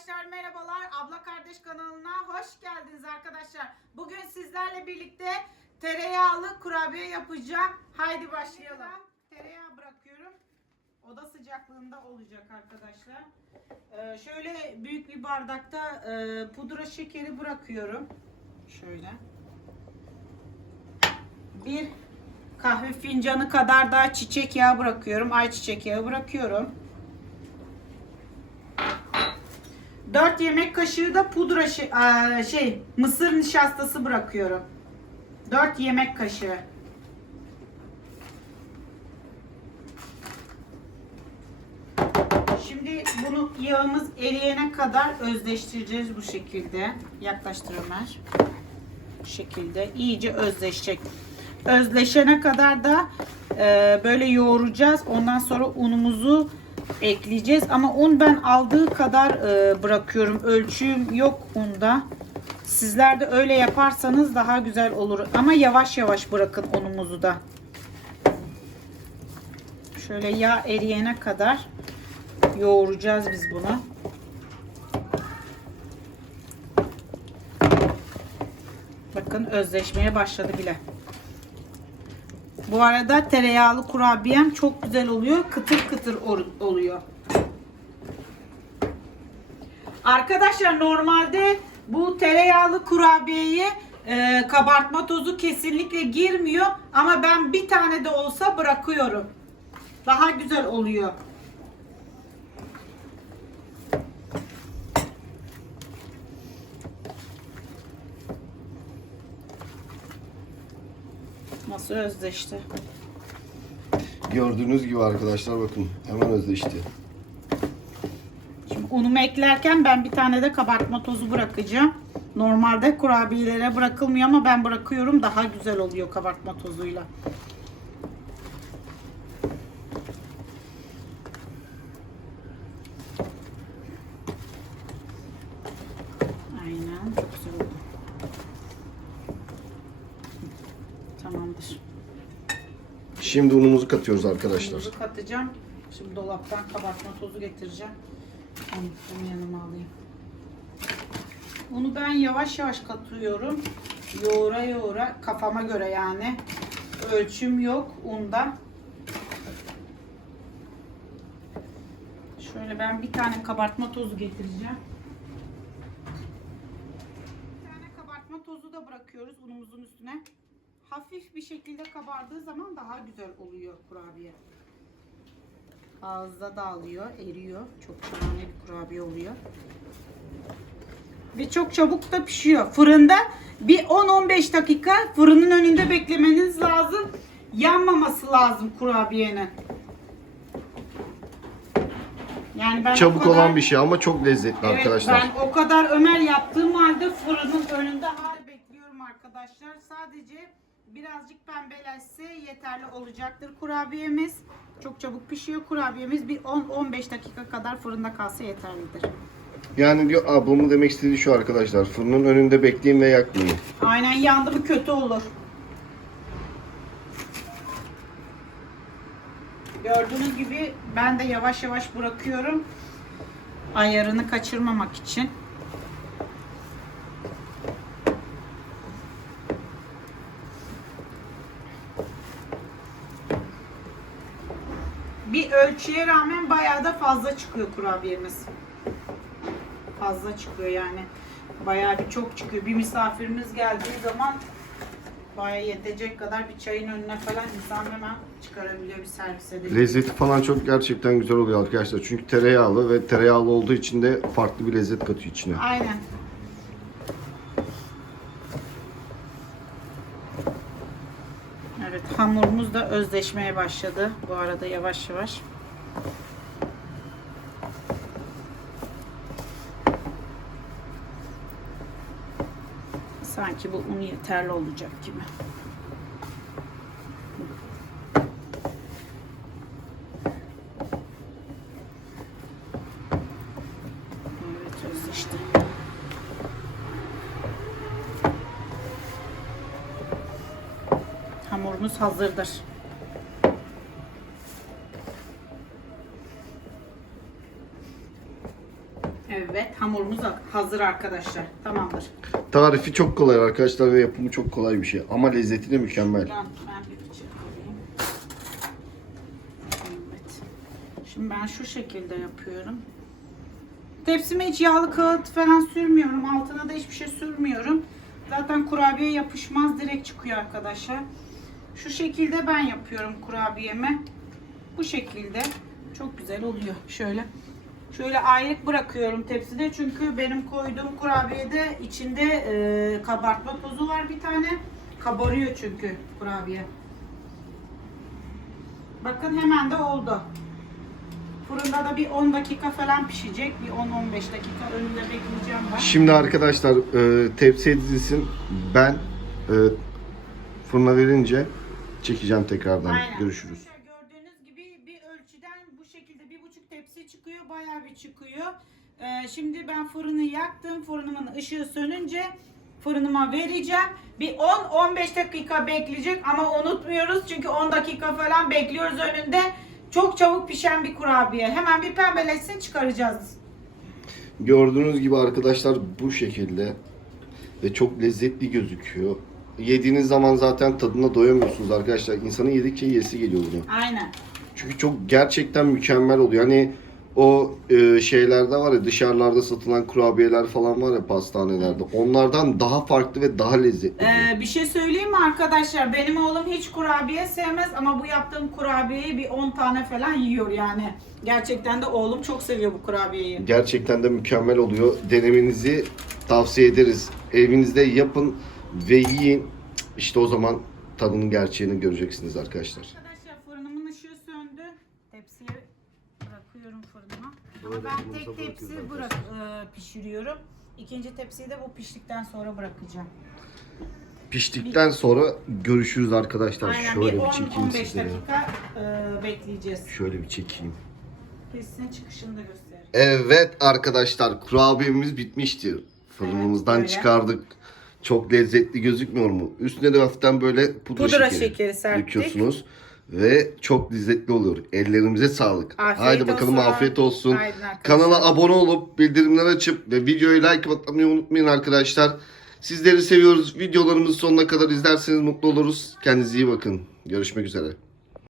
Arkadaşlar merhabalar. Abla Kardeş kanalına hoş geldiniz arkadaşlar. Bugün sizlerle birlikte tereyağlı kurabiye yapacağım. Haydi başlayalım. Tereyağı bırakıyorum. Oda sıcaklığında olacak arkadaşlar. Ee, şöyle büyük bir bardakta e, pudra şekeri bırakıyorum. Şöyle. Bir kahve fincanı kadar da çiçek yağı bırakıyorum. Ayçiçek yağı bırakıyorum. 4 yemek kaşığı da pudra şey, şey mısır nişastası bırakıyorum. 4 yemek kaşığı. Şimdi bunu yağımız eriyene kadar özleştireceğiz bu şekilde. Yaklaştır Ömer. Bu şekilde iyice özleşecek. Özleşene kadar da e, böyle yoğuracağız. Ondan sonra unumuzu ekleyeceğiz. Ama un ben aldığı kadar e, bırakıyorum. Ölçüm yok unda. Sizler de öyle yaparsanız daha güzel olur. Ama yavaş yavaş bırakın unumuzu da. Şöyle yağ eriyene kadar yoğuracağız biz bunu. Bakın özleşmeye başladı bile. Bu arada tereyağlı kurabiyem çok güzel oluyor. Kıtır kıtır or- oluyor. Arkadaşlar normalde bu tereyağlı kurabiyeye e, kabartma tozu kesinlikle girmiyor. Ama ben bir tane de olsa bırakıyorum. Daha güzel oluyor. Nasıl özleşti? Gördüğünüz gibi arkadaşlar bakın hemen özleşti. Şimdi unumu eklerken ben bir tane de kabartma tozu bırakacağım. Normalde kurabiyelere bırakılmıyor ama ben bırakıyorum. Daha güzel oluyor kabartma tozuyla. Aynen. Çok güzel oldu. Tamamdır. Şimdi unumuzu katıyoruz arkadaşlar. Tuzu katacağım. Şimdi dolaptan kabartma tozu getireceğim. Onu, yanıma alayım. Bunu ben yavaş yavaş katıyorum. Yoğura yoğura kafama göre yani. Ölçüm yok unda. Şöyle ben bir tane kabartma tozu getireceğim. Bir tane kabartma tozu da bırakıyoruz unumuzun üstüne. Hafif bir şekilde kabardığı zaman daha güzel oluyor kurabiye. Ağızda dağılıyor, eriyor. Çok şahane bir kurabiye oluyor. Ve çok çabuk da pişiyor. Fırında bir 10-15 dakika fırının önünde beklemeniz lazım. Yanmaması lazım kurabiyenin. Yani ben Çabuk kadar- olan bir şey ama çok lezzetli Evet, arkadaşlar. ben o kadar Ömer yaptığım halde fırının önünde hal bekliyorum arkadaşlar. Sadece birazcık pembeleşse yeterli olacaktır kurabiyemiz. Çok çabuk pişiyor kurabiyemiz. Bir 10-15 dakika kadar fırında kalsa yeterlidir. Yani diyor ablamın demek istediği şu arkadaşlar. Fırının önünde bekleyin ve yakmayın. Aynen yandı mı kötü olur. Gördüğünüz gibi ben de yavaş yavaş bırakıyorum. Ayarını kaçırmamak için. Bir ölçüye rağmen bayağı da fazla çıkıyor kurabiyemiz. Fazla çıkıyor yani. Bayağı bir çok çıkıyor. Bir misafirimiz geldiği zaman bayağı yetecek kadar bir çayın önüne falan insan hemen çıkarabiliyor bir servis edebiliyor. Lezzeti falan çok gerçekten güzel oluyor arkadaşlar. Çünkü tereyağlı ve tereyağlı olduğu için de farklı bir lezzet katıyor içine. Aynen. Evet hamurumuz da özleşmeye başladı. Bu arada yavaş yavaş. Sanki bu un yeterli olacak gibi. Evet özleşti. Hamurumuz hazırdır. Evet hamurumuz hazır arkadaşlar. Tamamdır. Tarifi çok kolay arkadaşlar ve yapımı çok kolay bir şey. Ama lezzeti de mükemmel. Ben, ben bir bıçak alayım. Evet. Şimdi ben şu şekilde yapıyorum. Tepsime hiç yağlı kağıt falan sürmüyorum. Altına da hiçbir şey sürmüyorum. Zaten kurabiye yapışmaz. Direkt çıkıyor arkadaşlar. Şu şekilde ben yapıyorum kurabiyemi. Bu şekilde. Çok güzel oluyor. Şöyle. Şöyle ayrık bırakıyorum tepside. Çünkü benim koyduğum kurabiyede içinde e, kabartma tozu var bir tane. Kabarıyor çünkü kurabiye. Bakın hemen de oldu. Fırında da bir 10 dakika falan pişecek. Bir 10-15 dakika önünde bekleyeceğim ben. Şimdi arkadaşlar e, tepsi edilsin. Ben e, fırına verince çekeceğim tekrardan. Aynen. Görüşürüz. Gördüğünüz gibi bir ölçüden bu şekilde bir buçuk tepsi çıkıyor. Bayağı bir çıkıyor. Ee, şimdi ben fırını yaktım. Fırınımın ışığı sönünce fırınıma vereceğim. Bir 10-15 dakika bekleyecek ama unutmuyoruz. Çünkü 10 dakika falan bekliyoruz önünde. Çok çabuk pişen bir kurabiye. Hemen bir pembeleşsin çıkaracağız. Gördüğünüz gibi arkadaşlar bu şekilde ve çok lezzetli gözüküyor. Yediğiniz zaman zaten tadına doyamıyorsunuz arkadaşlar. İnsanın yedikçe yesi geliyor bunu. Aynen. Çünkü çok gerçekten mükemmel oluyor. Hani o e, şeylerde var ya dışarılarda satılan kurabiyeler falan var ya pastanelerde. Onlardan daha farklı ve daha lezzetli. Ee, bir şey söyleyeyim mi arkadaşlar? Benim oğlum hiç kurabiye sevmez ama bu yaptığım kurabiyeyi bir 10 tane falan yiyor yani. Gerçekten de oğlum çok seviyor bu kurabiyeyi. Gerçekten de mükemmel oluyor. Denemenizi tavsiye ederiz. Evinizde yapın ve yiyin. İşte o zaman tadının gerçeğini göreceksiniz arkadaşlar. Arkadaşlar fırınımın ışığı söndü. Tepsiye bırakıyorum fırına. Ama Böyle ben tek tepsi bırakıyoruz bırak, e, pişiriyorum. İkinci tepsiyi de bu piştikten sonra bırakacağım. Piştikten sonra görüşürüz arkadaşlar. Aynen Şöyle bir bir çekeyim 10-15 sizlere. dakika e, bekleyeceğiz. Şöyle bir çekeyim. Tepsinin çıkışını da göstereyim. Evet arkadaşlar kurabiyemiz bitmiştir. Fırınımızdan Evet, böyle. çıkardık. Çok lezzetli gözükmüyor mu? Üstüne de hafiften böyle pudra, Pudra şekeri, şekeri serptik. döküyorsunuz. Ve çok lezzetli oluyor. Ellerimize sağlık. Afiyet Haydi bakalım olsun. afiyet olsun. Arkadaşlar. Kanala abone olup bildirimleri açıp ve videoyu like atmayı unutmayın arkadaşlar. Sizleri seviyoruz. Videolarımızı sonuna kadar izlerseniz mutlu oluruz. Kendinize iyi bakın. Görüşmek üzere.